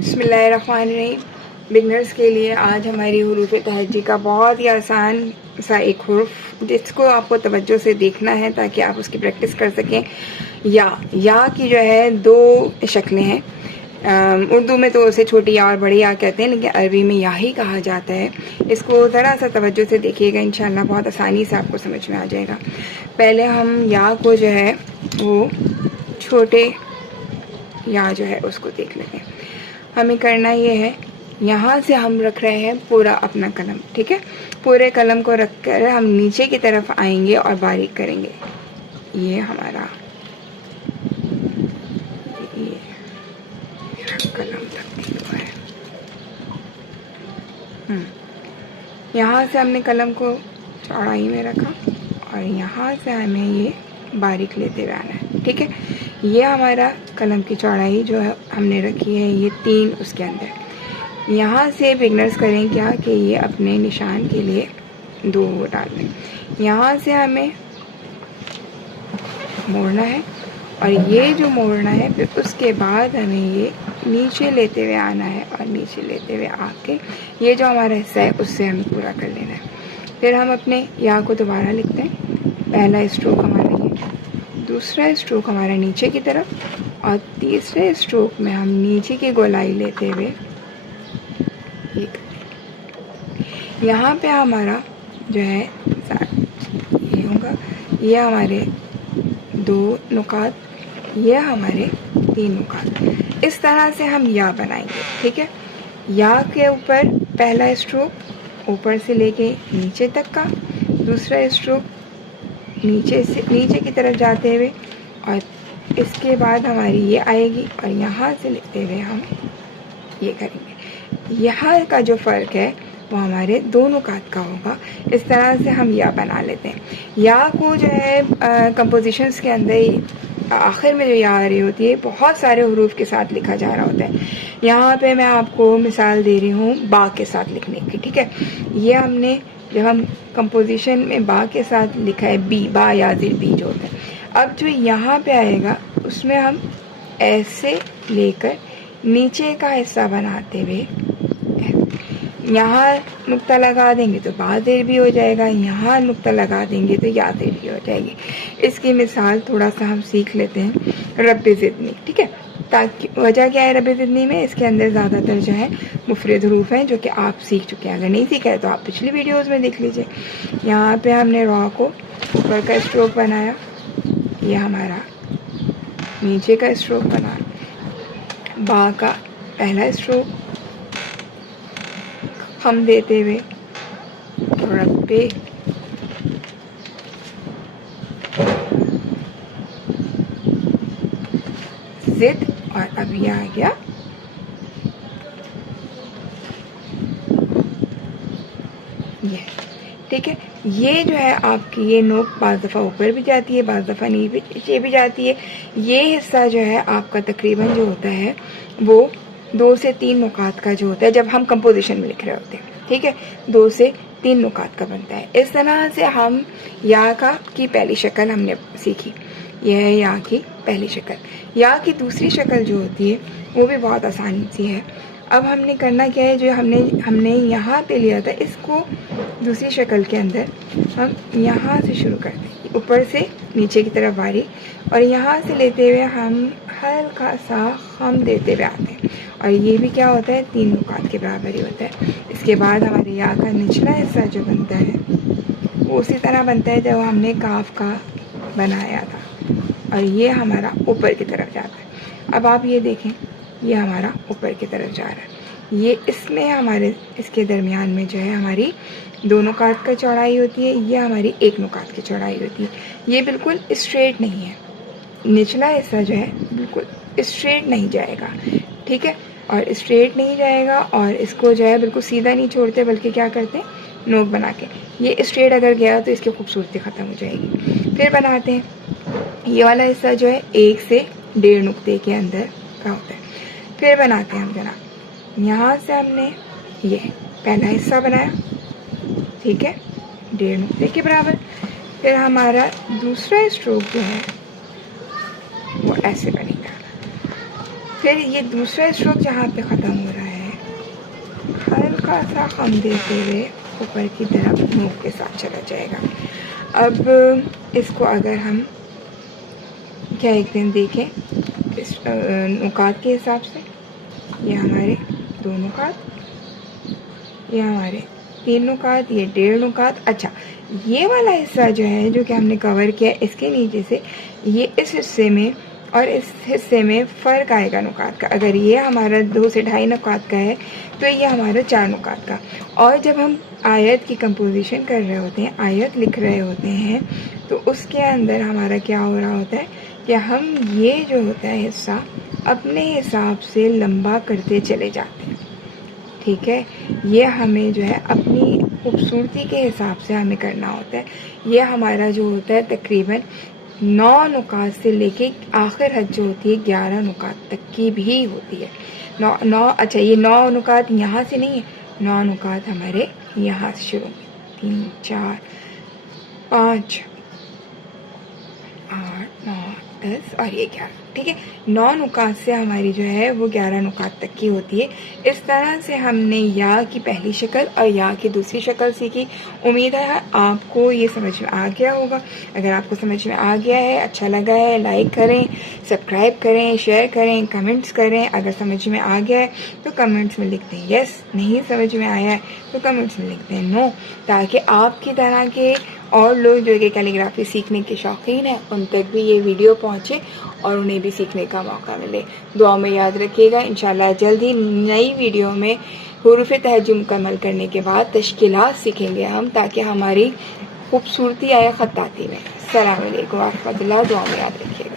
बिस्मिल्लाहिर्रहमानिर्रहीम। बिगनर्स के लिए आज हमारी हुरूफ तहज्जी का बहुत ही आसान सा एक हुरूफ जिसको आपको तवज्जो से देखना है ताकि आप उसकी प्रैक्टिस कर सकें। या की जो है दो शक्लें हैं। उर्दू में तो उसे छोटी या और बड़ी या कहते हैं, लेकिन अरबी में या ही कहा जाता है। इसको ज़रा सा तवज्जो से देखिएगा, इंशाल्लाह बहुत आसानी से आपको समझ में आ जाएगा। पहले हम या को जो है वो छोटे या जो है उसको देख लेते हैं। हमें करना ये है, यहाँ से हम रख रहे हैं पूरा अपना कलम, ठीक है। पूरे कलम को रख कर हम नीचे की तरफ आएंगे और बारीक करेंगे। ये हमारा ये कलम तक हुआ है। यहाँ से हमने कलम को चौड़ाई में रखा और यहाँ से हमें ये बारीक लेते हुए आना है, ठीक है। ये हमारा कलम की चौड़ाई जो है हमने रखी है ये 3 उसके अंदर। यहाँ से बिगनर्स करें क्या कि ये अपने निशान के लिए 2 डाल दें। यहाँ से हमें मोड़ना है और ये जो मोड़ना है फिर उसके बाद हमें ये नीचे लेते हुए आना है और नीचे लेते हुए आके ये जो हमारा हिस्सा है उससे हमें पूरा कर लेना है। फिर हम अपने या को दोबारा लिखते हैं। पहला स्ट्रोक हमारा ये, दूसरा स्ट्रोक हमारा नीचे की तरफ और तीसरे स्ट्रोक में हम नीचे की गोलाई लेते हुए ये करें। यहाँ पे हमारा जो है ये होगा, ये हमारे 2 नुकात, ये हमारे 3 नुकात। इस तरह से हम या बनाएंगे, ठीक है। या के ऊपर पहला स्ट्रोक ऊपर से लेके नीचे तक का, दूसरा स्ट्रोक नीचे की तरफ जाते हुए और इसके बाद हमारी ये आएगी और यहाँ से लिखते हुए हम ये करेंगे। यहाँ का जो फ़र्क है वो हमारे 2 नुकात का होगा। इस तरह से हम या बना लेते हैं। या को जो है कंपोजिशंस के अंदर आखिर में जो या आ रही होती है बहुत सारे हुरूफ के साथ लिखा जा रहा होता है। यहाँ पे मैं आपको मिसाल दे रही हूँ बा के साथ लिखने की, ठीक है। ये हमने जब हम कंपोजिशन में बा के साथ लिखा है बी, बा या दिल बी जो होता है। अब जो यहाँ पे आएगा उसमें हम ऐसे लेकर नीचे का हिस्सा बनाते हुए यहाँ नुक्ता लगा देंगे तो बा दिल भी हो जाएगा, यहाँ नुक्ता लगा देंगे तो या दिल भी हो जाएगी। इसकी मिसाल थोड़ा सा हम सीख लेते हैं रब्बे ज़िदनी, ठीक है। ताकि वजह क्या है रब्बे ज़िदनी में, इसके अंदर ज़्यादातर जो है मुफरद हरूफ हैं जो कि आप सीख चुके हैं। अगर नहीं सीखा है तो आप पिछली वीडियोस में देख लीजिए। यहाँ पे हमने रॉ को ऊपर का स्ट्रोक बनाया, ये हमारा नीचे का स्ट्रोक बना, बा का पहला स्ट्रोक हम देते हुए रब्बे ज़िद और अब ये आ गया ये, ठीक है। ये जो है आपकी ये नोक बाज़ दफ़ा ऊपर भी जाती है, बाज़ दफ़ा नीचे भी जाती है। ये हिस्सा जो है आपका तकरीबन जो होता है वो 2 से 3 नुकात का जो होता है जब हम कंपोजिशन में लिख रहे होते हैं, ठीक है। 2 से 3 नुकात का बनता है। इस तरह से हम या का की पहली शक्ल हमने सीखी। यह है या की पहली शक्ल। या की दूसरी शक्ल जो होती है वो भी बहुत आसानी सी है। अब हमने करना क्या है, जो हमने यहाँ पे लिया था इसको दूसरी शक्ल के अंदर हम यहाँ से शुरू करते हैं, ऊपर से नीचे की तरफ बारी, और यहाँ से लेते हुए हम हल्का सा खम देते हुए आते हैं और ये भी क्या होता है 3 नुकात के बराबर ही होता है। इसके बाद हमारे या का निचला हिस्सा जो बनता है वो उसी तरह बनता है जब हमने काफ का बनाया था और ये हमारा ऊपर की तरफ जाता है। अब आप ये देखें, ये हमारा ऊपर की तरफ जा रहा है। ये इसमें हमारे इसके दरमियान में जो है हमारी 2 नुकात की चौड़ाई होती है, ये हमारी 1 नुकात की चौड़ाई होती है। ये बिल्कुल स्ट्रेट नहीं है, निचला हिस्सा जो है बिल्कुल स्ट्रेट नहीं जाएगा, ठीक है। और स्ट्रेट नहीं जाएगा और इसको जो है बिल्कुल सीधा नहीं छोड़ते बल्कि क्या करते हैं नोक बना के, ये स्ट्रेट अगर गया तो इसकी खूबसूरती ख़त्म हो जाएगी। फिर बनाते हैं ये वाला हिस्सा जो है 1 से 1.5 नुक्ते के अंदर का होता है। फिर बनाते हैं हम जनाब, यहाँ से हमने ये पहला हिस्सा बनाया, ठीक है, 1.5 नुक्ते के बराबर। फिर हमारा दूसरा स्ट्रोक जो है वो ऐसे बनेगा, फिर ये दूसरा स्ट्रोक जहाँ पे ख़त्म हो रहा है, हल्का सा हम देते हुए ऊपर की तरफ नोक के साथ चला जाएगा। अब इसको अगर हम क्या एक दिन देखें इस नुकात के हिसाब से, ये हमारे 2 नुकात, ये हमारे 3 नुकात, ये 1.5 नुकात। अच्छा, ये वाला हिस्सा जो है जो कि हमने कवर किया, इसके नीचे से ये इस हिस्से में और इस हिस्से में फ़र्क आएगा नुकात का। अगर ये हमारा 2 से 2.5 नुकात का है तो ये हमारा 4 नुकात का। और जब हम आयत की कंपोजिशन कर रहे होते हैं, आयत लिख रहे होते हैं, तो उसके अंदर हमारा क्या हो रहा होता है कि हम ये जो होता है हिस्सा अपने हिसाब से लंबा करते चले जाते हैं। ठीक है, ये हमें जो है अपनी खूबसूरती के हिसाब से हमें करना होता है। ये हमारा जो होता है तकरीबन 9 नुकात से लेके आखिर हद जो होती है 11 नुकात तक की भी होती है। 9 अच्छा, ये 9 नुकात यहाँ से नहीं है, 9 नुकात हमारे यहाँ से शुरू में 3 4 5 8 9 10 और ये 11। ठीक है, 9 नुकात से हमारी जो है वो 11 नुकात तक की होती है। इस तरह से हमने या की पहली शक्ल और या की दूसरी शक्ल सीखी। उम्मीद है आपको ये समझ में आ गया होगा। अगर आपको समझ में आ गया है, अच्छा लगा है, लाइक करें, सब्सक्राइब करें, शेयर करें, कमेंट्स करें। अगर समझ में आ गया है तो कमेंट्स में लिखते हैं यस, नहीं समझ में आया है तो कमेंट्स में लिखते हैं नो, ताकि आपकी तरह के और लोग जो कि कैलीग्राफी सीखने के शौकीन हैं उन तक भी ये वीडियो पहुँचे और उन्हें भी सीखने का मौका मिले। दुआ में याद रखिएगा। इंशाल्लाह जल्दी नई वीडियो में हुरूफ तहज्जुद मुकम्मल करने के बाद तश्कीलात सीखेंगे हम, ताकि हमारी खूबसूरती आए ख़त्ताती में। अस्सलाम वालेकुम व रहमतुल्लाह। दुआ में याद रखिएगा।